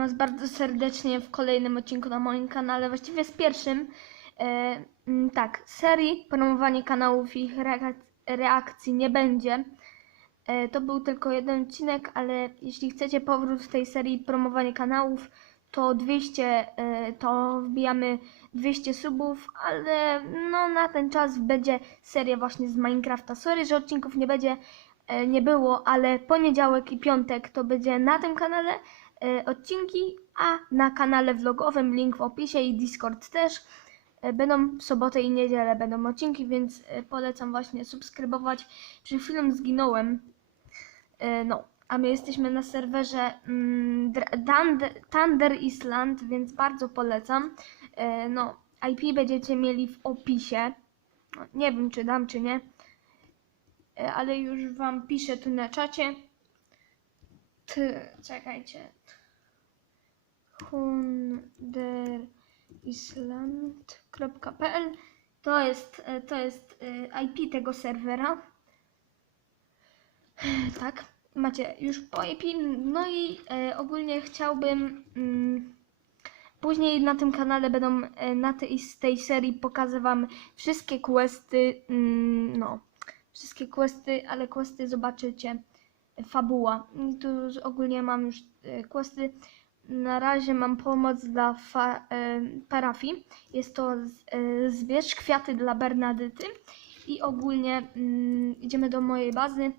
Was bardzo serdecznie w kolejnym odcinku na moim kanale, właściwie z pierwszym. E, mm, tak, serii promowanie kanałów i ich reak- reakcji nie będzie. E, to był tylko jeden odcinek, ale jeśli chcecie powrót tej serii promowanie kanałów, to 200, e, to wbijamy 200 subów, ale no na ten czas będzie seria właśnie z Minecrafta. Sorry, że odcinków nie będzie, e, nie było, ale poniedziałek i piątek to będzie na tym kanale odcinki, a na kanale vlogowym link w opisie i Discord też. E, Będą w sobotę i niedzielę będą odcinki, więc e, polecam właśnie subskrybować. Przed chwilą zginąłem. E, No, a my jesteśmy na serwerze mm, Thunder, Island, więc bardzo polecam. E, No, IP będziecie mieli w opisie. No, Nie wiem, czy dam, czy nie. E, Ale już wam piszę tu na czacie. Czekajcie. hunderisland.pl to jest, e, to jest e, IP tego serwera. Tak, macie już po IP. No i e, ogólnie chciałbym. Mm, później na tym kanale będą na tej, z tej serii pokażę Wam wszystkie questy. Mm, no, wszystkie questy, ale questy zobaczycie. Fabuła. I Tu ogólnie mam już e, questy. Na razie mam pomoc dla fa, e, parafii. Jest to z- e, kwiaty dla Bernadyty. I ogólnie mm, idziemy do mojej bazy.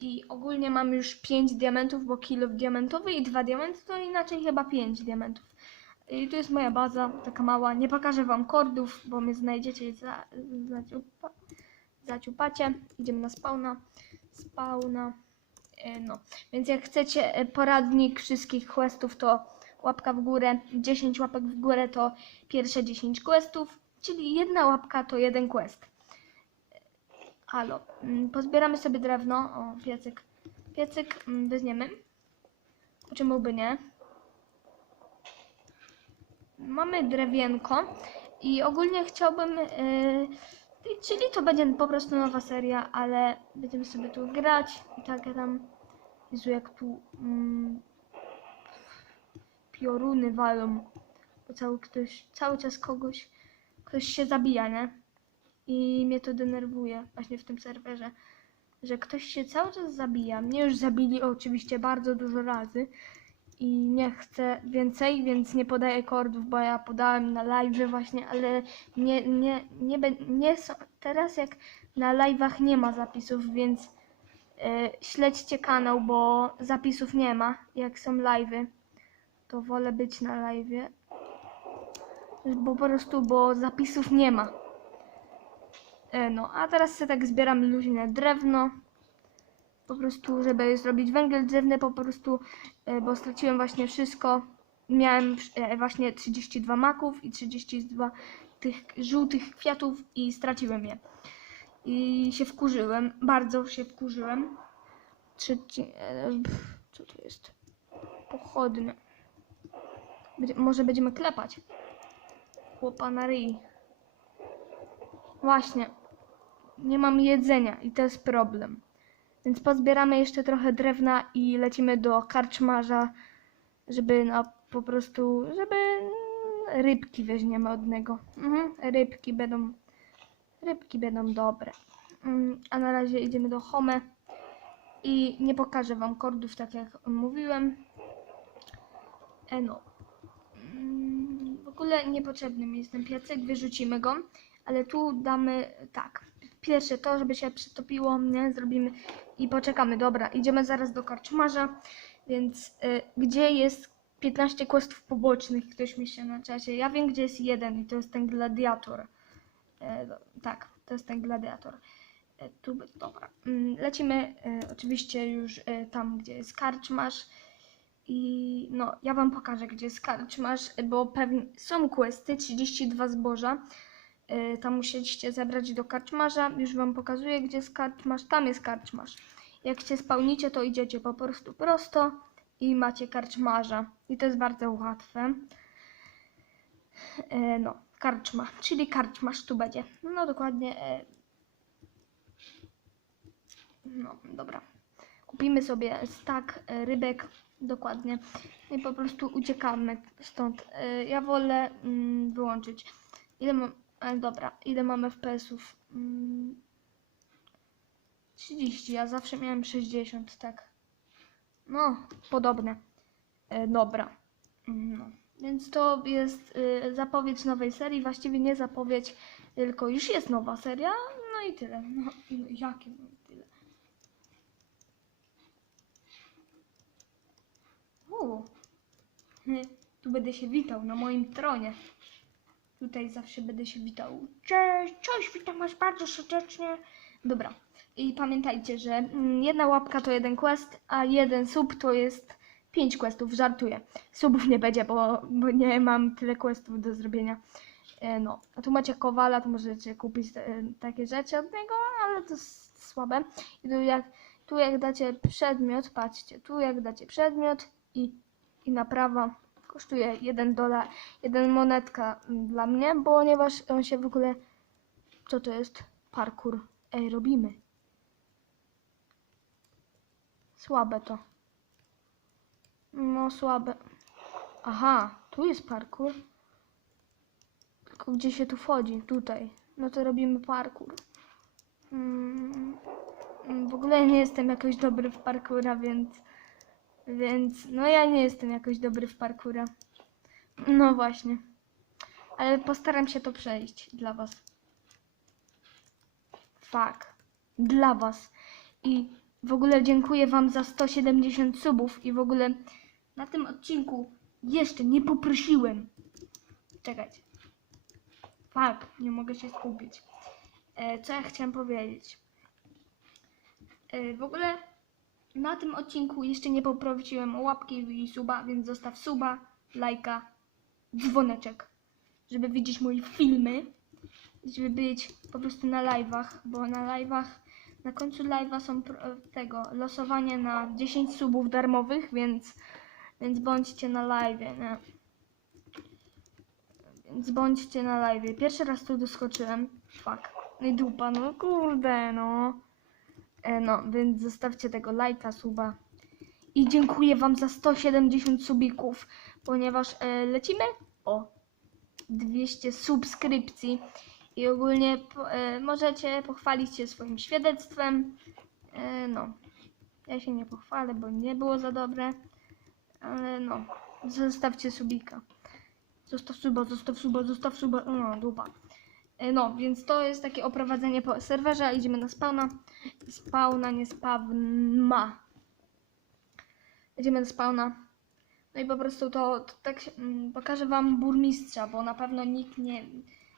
I ogólnie mam już 5 diamentów, bo kilo diamentowy i 2 diamenty, to inaczej chyba 5 diamentów. I tu jest moja baza, taka mała. Nie pokażę wam kordów, bo mnie znajdziecie i za, zaciupa, zaciupacie. Idziemy na spawna. Spawna. E, No, więc jak chcecie e, poradnik wszystkich questów, to łapka w górę. 10 łapek w górę to pierwsze 10 questów, czyli jedna łapka to jeden quest. Halo. Mm, Pozbieramy sobie drewno. O, piecyk. Piecyk mm, weźmiemy. Czemu by nie? Mamy drewienko i ogólnie chciałbym, yy, czyli to będzie po prostu nowa seria, ale będziemy sobie tu grać i tak tam, Jezu jak tu mm, pioruny walą, bo cały ktoś, cały czas kogoś, ktoś się zabija, nie? I mnie to denerwuje właśnie w tym serwerze, że ktoś się cały czas zabija. Mnie już zabili oczywiście bardzo dużo razy i nie chcę więcej, więc nie podaję kordów, bo ja podałem na live właśnie, ale nie, nie, nie, be- nie są, teraz jak na live'ach nie ma zapisów, więc e, śledźcie kanał, bo zapisów nie ma, jak są live'y, to wolę być na live'ie, bo po prostu, bo zapisów nie ma. E, No, a teraz sobie tak zbieram luźne drewno. Po prostu, żeby zrobić węgiel drzewny, po prostu, e, bo straciłem właśnie wszystko. Miałem e, właśnie 32 maków i 32 tych żółtych kwiatów i straciłem je. I się wkurzyłem, bardzo się wkurzyłem. Trzeci, e, co to jest? Pochodne. Może będziemy klepać. Chłopa na ryj. Właśnie. Nie mam jedzenia i to jest problem. Więc pozbieramy jeszcze trochę drewna i lecimy do karczmarza, żeby no po prostu, żeby rybki weźmiemy od niego. Mhm, rybki będą, rybki będą dobre. Mm, A na razie idziemy do Home i nie pokażę wam kordów, tak jak mówiłem. No. W ogóle niepotrzebny mi jest ten piecyk, wyrzucimy go, ale tu damy tak. Pierwsze to, żeby się przytopiło, nie? Zrobimy i poczekamy. Dobra, idziemy zaraz do karczmarza, więc y, gdzie jest 15 questów pobocznych? Ktoś mi się na czasie. Ja wiem, gdzie jest jeden i to jest ten gladiator. E, do, tak, to jest ten gladiator. E, tu, dobra. Mm, Lecimy e, oczywiście już tam, gdzie jest karczmarz. I no, ja wam pokażę, gdzie jest karczmarz, bo pewnie są questy, 32 zboża. Y, Tam musieliście zebrać do karczmarza. Już wam pokazuję, gdzie jest karczmarz. Tam jest karczmarz. Jak się spełnicie, to idziecie po prostu prosto i macie karczmarza. I to jest bardzo łatwe. E, No, karczma, czyli karczmarz tu będzie. No dokładnie. e, No, dobra. Kupimy sobie stak rybek Dokładnie. I po prostu uciekamy stąd. Ja wolę mm, wyłączyć. Ile mam. E, dobra, ile mamy FPS-ów? Mm, 30, ja zawsze miałem 60, tak. No, podobne. E, dobra. Mm, No. Więc to jest y, zapowiedź nowej serii. Właściwie nie zapowiedź, tylko już jest nowa seria. No i tyle. No, jakie no i tyle. Tu będę się witał na moim tronie. Tutaj zawsze będę się witał. Cześć, cześć, witam was bardzo serdecznie. Dobra. I pamiętajcie, że mm, jedna łapka to jeden quest, a jeden sub to jest pięć questów. Żartuję. Subów nie będzie, bo, bo nie mam tyle questów do zrobienia. E, no, a tu macie kowala, to możecie kupić e, takie rzeczy od niego, ale to jest słabe. I tu jak, tu jak dacie przedmiot, patrzcie, tu jak dacie przedmiot i, i naprawa kosztuje 1 dolar, 1 monetka mm, dla mnie, ponieważ on się w ogóle, co to jest? Parkour. Ej, robimy. Słabe to. No, słabe. Aha, tu jest parkour. Tylko gdzie się tu wchodzi? Tutaj. No to robimy parkour. Mm, w ogóle nie jestem jakoś dobry w parkoura, więc... Więc... No ja nie jestem jakoś dobry w parkoura. No właśnie. Ale postaram się to przejść dla was. Fuck. Dla was. I w ogóle dziękuję wam za 170 subów i w ogóle na tym odcinku jeszcze nie poprosiłem. Czekajcie. Fuck, nie mogę się skupić. E, co ja chciałem powiedzieć? E, w ogóle na tym odcinku jeszcze nie poprosiłem o łapki i suba, więc zostaw suba, lajka, dzwoneczek, żeby widzieć moje filmy, żeby być po prostu na live'ach, bo na live'ach, na końcu live'a są tego, losowanie na 10 subów darmowych, więc, więc bądźcie na live, nie? Więc bądźcie na live. Pierwszy raz tu doskoczyłem. Fuck. No i dupa, no kurde, no. E, no, więc zostawcie tego lajka, suba. I dziękuję wam za 170 subików, ponieważ e, lecimy o 200 subskrypcji. I ogólnie po, e, możecie pochwalić się swoim świadectwem. E, no, ja się nie pochwalę, bo nie było za dobre. Ale no, zostawcie subika. Zostaw suba, zostaw suba, zostaw suba. No, dupa. E, No, więc to jest takie oprowadzenie po serwerze. Idziemy na spawna. Spawna, nie spawna. Idziemy na spawna. No i po prostu to, to tak mm, pokażę wam burmistrza, bo na pewno nikt nie.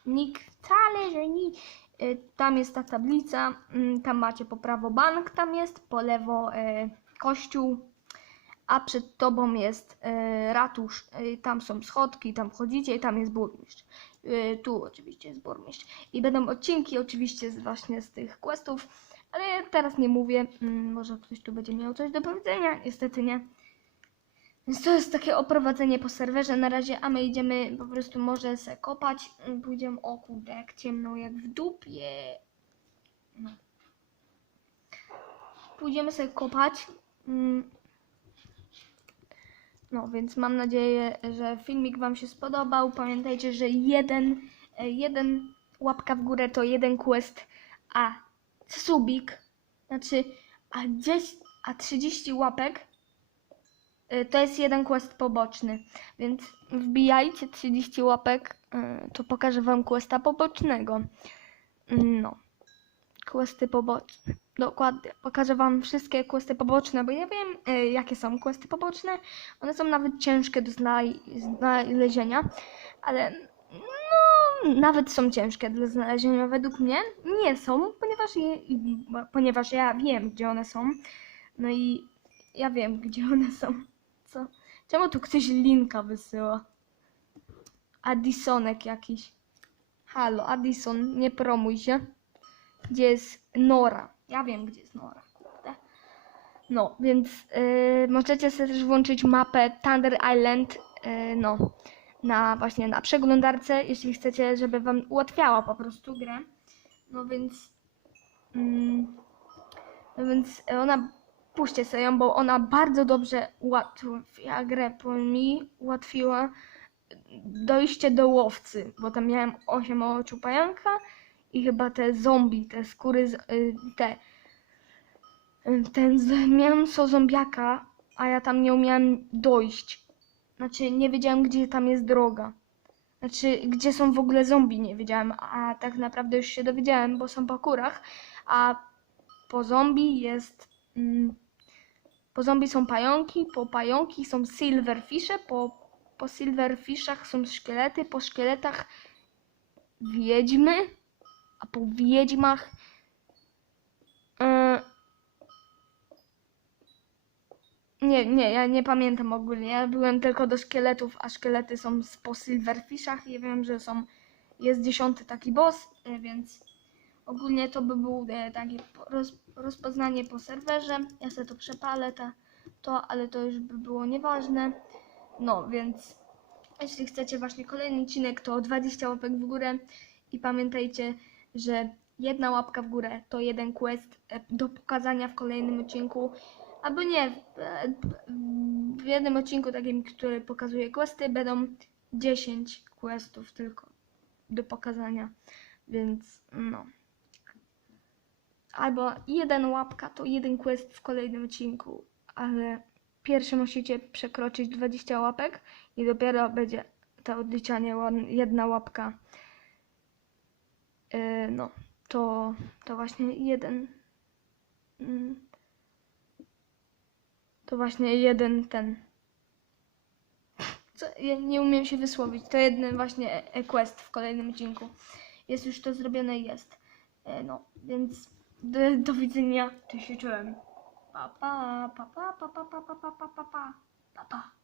Nikt wcale, że nie. Y, Tam jest ta tablica, mm, tam macie po prawo bank, tam jest, po lewo e, kościół, a przed tobą jest e, ratusz, e, tam są schodki, tam wchodzicie i tam jest burmistrz. E, tu oczywiście jest burmistrz. I będą odcinki oczywiście z, właśnie z tych questów, ale teraz nie mówię, mm, może ktoś tu będzie miał coś do powiedzenia, niestety nie. Więc to jest takie oprowadzenie po serwerze na razie, a my idziemy po prostu może se kopać. Mm, Pójdziemy, o kurde, jak ciemno, jak w dupie. No. Pójdziemy sobie kopać. No, więc mam nadzieję, że filmik Wam się spodobał. Pamiętajcie, że jeden, e, jeden łapka w górę to jeden quest, a subik, znaczy, a 10, a 30 łapek y, to jest jeden quest poboczny. Więc wbijajcie 30 łapek, y, to pokażę Wam questa pobocznego. No. Questy poboczne. Dokładnie. Pokażę Wam wszystkie questy poboczne, bo ja wiem, y, jakie są questy poboczne. One są nawet ciężkie do znalezienia, ale no, nawet są ciężkie do znalezienia według mnie. Nie są, ponieważ, je, ponieważ ja wiem, gdzie one są. No i ja wiem, gdzie one są. Co? Czemu tu ktoś linka wysyła? Addisonek jakiś. Halo, Addison, nie promuj się. Gdzie jest Nora? Ja wiem, gdzie jest Nora. Kurde. No, więc yy, możecie sobie też włączyć mapę Thunder Island, yy, no, na właśnie na przeglądarce, jeśli chcecie, żeby wam ułatwiała po prostu grę. No więc, mm, no więc ona puśćcie sobie ją, bo ona bardzo dobrze ułatwia grę, bo mi ułatwiła dojście do łowcy, bo tam miałem 8 oczu pająka i chyba te zombie, te skóry, y, te, y, ten mięso zombiaka, a ja tam nie umiałem dojść. Znaczy, nie wiedziałem, gdzie tam jest droga. Znaczy, gdzie są w ogóle zombie, nie wiedziałem, a tak naprawdę już się dowiedziałem, bo są po kurach, a po zombie jest... Mm, po zombie są pająki, po pająki są silverfishe, po, po silverfishach są szkielety, po szkieletach wiedźmy, a po wiedźmach... e, nie, nie, ja nie pamiętam ogólnie. Ja byłem tylko do szkieletów, a szkielety są z- po silverfishach i wiem, że są jest dziesiąty taki boss, e, więc ogólnie to by był e, takie po- roz, rozpoznanie po serwerze. Ja sobie to przepalę, ta, to, ale to już by było nieważne. No, więc jeśli chcecie właśnie kolejny odcinek, to 20 łapek w górę i pamiętajcie, że jedna łapka w górę to jeden quest e, do pokazania w kolejnym odcinku. Albo nie, w- e, jednym odcinku takim, który pokazuje questy, będą 10 questów tylko do pokazania, więc no. Albo jeden łapka to jeden quest w kolejnym odcinku, ale pierwszy musicie przekroczyć 20 łapek i dopiero będzie to odliczanie jedna łapka. Yy, no, to, to właśnie jeden. mm, To właśnie jeden ten. Co, ja nie umiem się wysłowić. To jeden właśnie e- quest w kolejnym odcinku. Jest już to zrobione jest. E, No, więc do, do widzenia. Tu się czułem. Pa, pa pa, pa pa, pa pa, pa pa, pa pa. Pa pa.